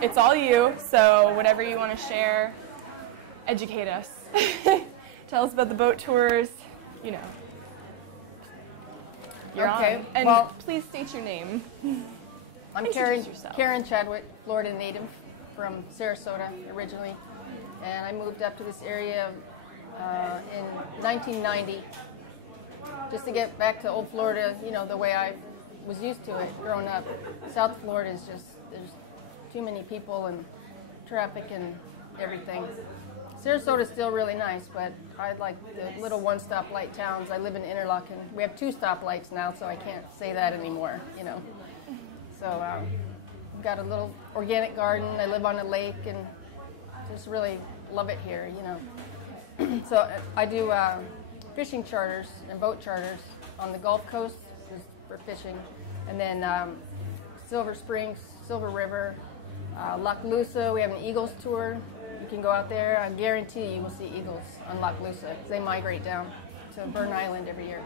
it's all you, so whatever you want to share, educate us. Tell us about the boat tours, you know. You're okay. On. And well, please state your name. I'm Karen Chadwick, Florida native from Sarasota originally, and I moved up to this area in 1990 just to get back to old Florida, you know, the way I was used to it growing up. South Florida is just, there's too many people and traffic and everything. Sarasota is still really nice, but I like the little one-stop light towns. I live in Interlochen. We have 2 stoplights now, so I can't say that anymore, you know. So I've got a little organic garden. I live on a lake and just really love it here, you know. So I do fishing charters and boat charters on the Gulf Coast for fishing. And then Silver Springs, Silver River, Lochloosa, we have an Eagles tour. You can go out there. I guarantee you will see eagles on Lochloosa. They migrate down to Burn Island every year.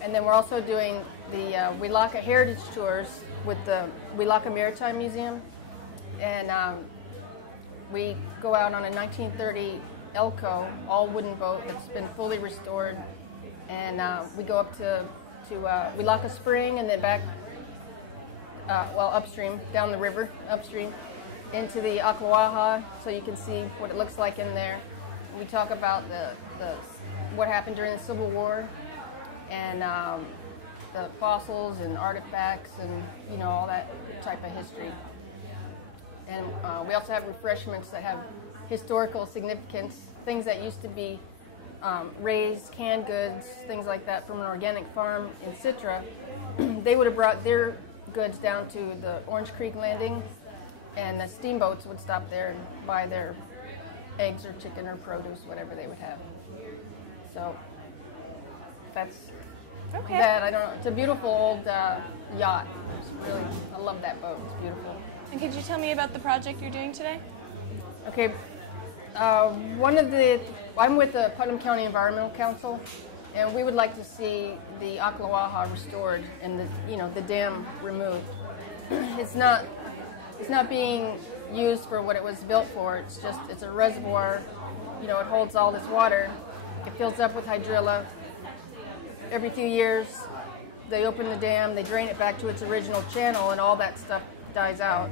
And then we're also doing the Welaka Heritage Tours with the Welaka Maritime Museum. And we go out on a 1930 Elko, all wooden boat that's been fully restored. And we go up to Welaka Spring and then back, upstream, down the river, upstream, into the Ocklawaha, so you can see what it looks like in there. We talk about what happened during the Civil War and the fossils and artifacts and, you know, all that type of history. And we also have refreshments that have historical significance, things that used to be raised, canned goods, things like that from an organic farm in Citra. They would have brought their goods down to the Orange Creek Landing, and the steamboats would stop there and buy their eggs or chicken or produce, whatever they would have. So that's okay. That. I don't know. It's a beautiful old yacht. It's really, I love that boat. It's beautiful. And could you tell me about the project you're doing today? Okay. I'm with the Putnam County Environmental Council, and we would like to see the Ocklawaha restored and the dam removed. It's not being used for what it was built for. It's a reservoir. You know, it holds all this water. It fills up with hydrilla. Every few years, they open the dam, they drain it back to its original channel, and all that stuff dies out.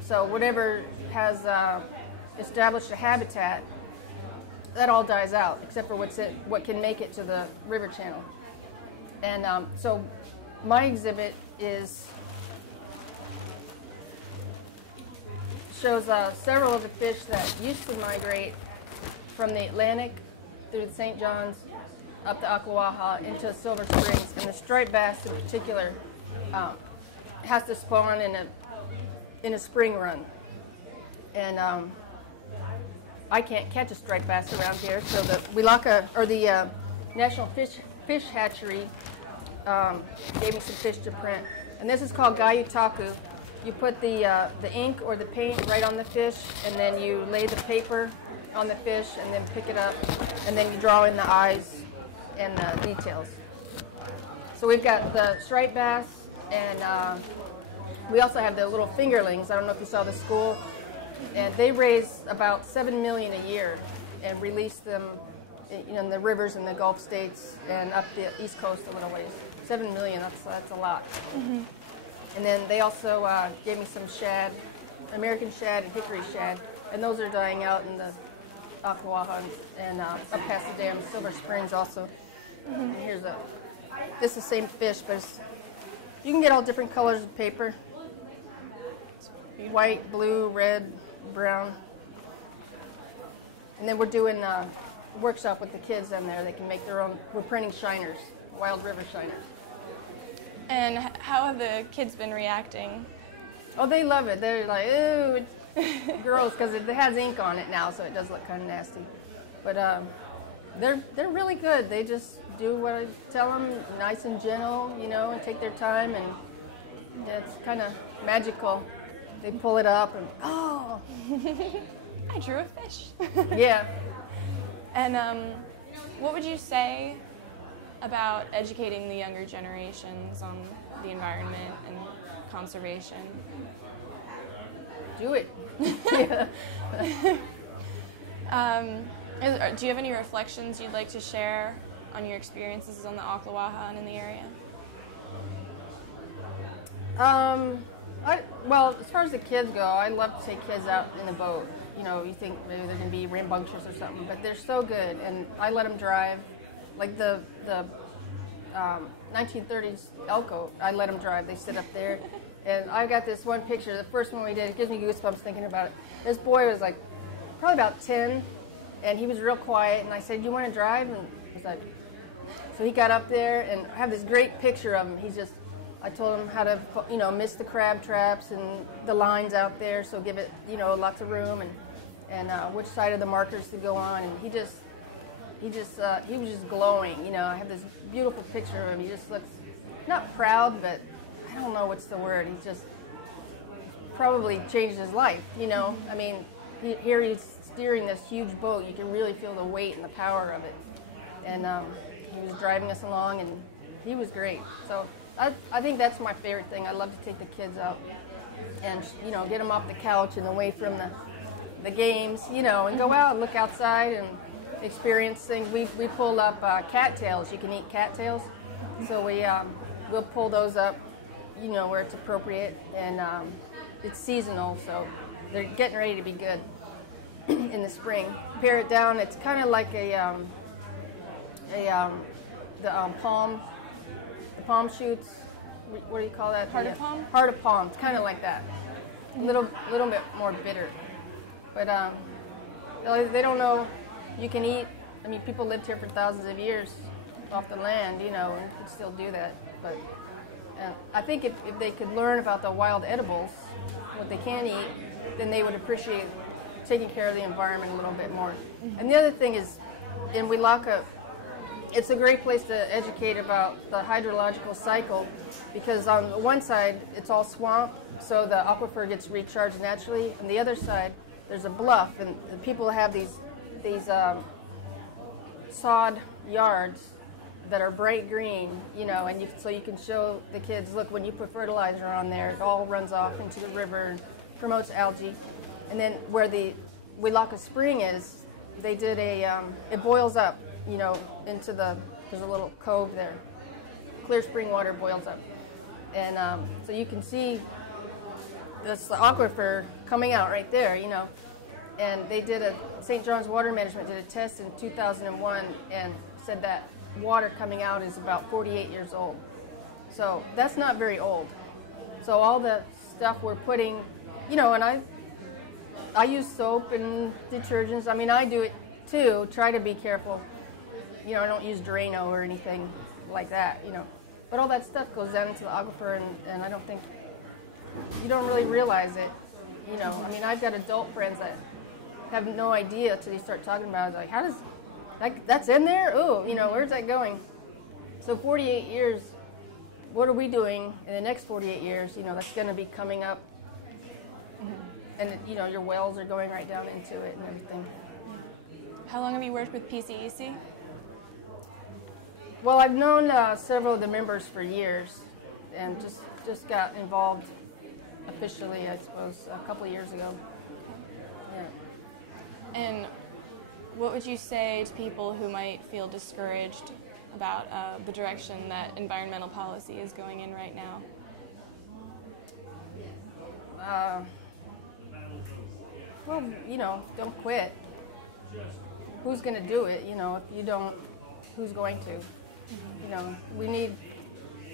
So whatever has established a habitat, that all dies out, except for what can make it to the river channel. And so my exhibit shows several of the fish that used to migrate from the Atlantic through the St. John's up the Ocklawaha into Silver Springs, and the striped bass in particular has to spawn in a spring run. And I can't catch a striped bass around here, so the Welaka, or the National Fish Hatchery, gave me some fish to print. And this is called Gayutaku. You put the ink or the paint right on the fish, and then you lay the paper on the fish, and then pick it up, and then you draw in the eyes and the details. So we've got the striped bass, and we also have the little fingerlings. I don't know if you saw the school, and they raise about $7 million a year and release them in the rivers in the Gulf states and up the East Coast a little ways. $7 million, that's a lot. Mm-hmm. And then they also gave me some shad, American shad and hickory shad, and those are dying out in the Ocklawaha and up past the dam, Silver Springs also. Mm-hmm. And this is the same fish, but you can get all different colors of paper. It's white, blue, red, brown. And then we're doing a workshop with the kids in there. They can make their own, we're printing shiners, wild river shiners. And how have the kids been reacting? Oh, they love it. They're like, ooh, it's gross, because it has ink on it now, so it does look kind of nasty. But they're really good. They just do what I tell them, nice and gentle, and take their time, and it's kind of magical. They pull it up, and oh, I drew a fish. Yeah. And what would you say about educating the younger generations on the environment and conservation? do it. Yeah. Do you have any reflections you'd like to share on your experiences on the Ocklawaha and in the area? Well, as far as the kids go, I love to take kids out in the boat. You know, you think maybe they're going to be rambunctious or something, but they're so good, and I let them drive. Like the 1930s Elko, I let them drive. They sit up there, and I got this one picture. The first one we did, it gives me goosebumps thinking about it. This boy was like probably about 10, and he was real quiet, and I said, "You want to drive?" And he was like, so he got up there, and I have this great picture of him. I told him how to, miss the crab traps and the lines out there, so give it, lots of room, and which side of the markers to go on, and he was just glowing. I have this beautiful picture of him. He just looks not proud, but I don't know what's the word. He's just probably changed his life. I mean, here he's steering this huge boat. You can really feel the weight and the power of it. And he was driving us along, and he was great. So I think that's my favorite thing. I love to take the kids out and get them off the couch and away from the games, and go out and look outside and experience things. We pull up cattails. You can eat cattails, so we'll pull those up, where it's appropriate, and it's seasonal, so they're getting ready to be good in the spring. Pare it down. It's kind of like the palm shoots. What do you call that? Heart of palm? Heart of palm. It's kind of like that. A little bit more bitter. But they don't know you can eat. I mean, people lived here for thousands of years off the land, and could still do that. But I think if they could learn about the wild edibles, what they can eat, then they would appreciate taking care of the environment a little bit more. And the other thing is, in Palatka, it's a great place to educate about the hydrological cycle, because on the one side it's all swamp, so the aquifer gets recharged naturally. On the other side, there's a bluff, and the people have these sod yards that are bright green, and so you can show the kids, look, when you put fertilizer on there, it all runs off into the river and promotes algae. And then where the Palatka Spring is, they did it boils up, into there's a little cove there. Clear spring water boils up. And so you can see this aquifer coming out right there, And they did St. John's Water Management did a test in 2001 and said that water coming out is about 48 years old. So that's not very old. So all the stuff we're putting, and I use soap and detergents. I mean, I do it too, try to be careful. I don't use Drano or anything like that, But all that stuff goes down into the aquifer, and I don't think, you don't really realize it, I mean, I've got adult friends that have no idea until you start talking about it. Like, how does, that's in there? Ooh, where's that going? So 48 years, what are we doing in the next 48 years, that's going to be coming up? And, your wells are going right down into it and everything. How long have you worked with PCEC? Well, I've known several of the members for years, and just got involved officially, I suppose, a couple of years ago. Yeah. And what would you say to people who might feel discouraged about the direction that environmental policy is going in right now? Well, don't quit. Who's going to do it? If you don't, who's going to? We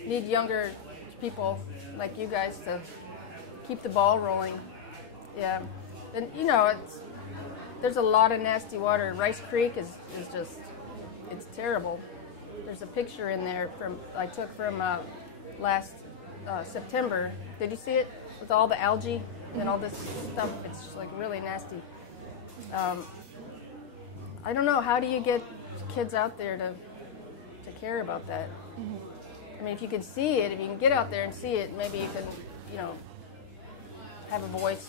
need younger people like you guys to keep the ball rolling. Yeah. And, there's a lot of nasty water. Rice Creek is just, it's terrible. There's a picture in there I took from last September. Did you see it? With all the algae and all this stuff. It's just like really nasty. I don't know, how do you get kids out there to care about that? I mean, if you can see it, if you can get out there and see it, maybe you can, have a voice.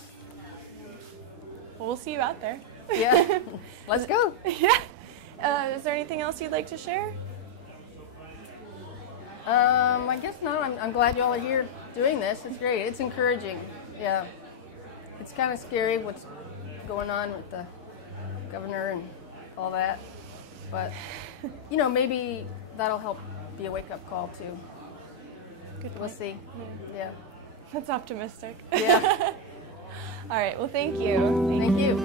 Well, we'll see you out there. Yeah, let's go. Yeah. Is there anything else you'd like to share? I guess not. I'm glad you all are here doing this. It's great. It's encouraging. Yeah. it's kind of scary what's going on with the governor and all that. But, you know, maybe that'll help be a wake-up call, too. Good We'll point. see. Yeah. That's optimistic. Yeah. All right. Well, thank you. Thank you.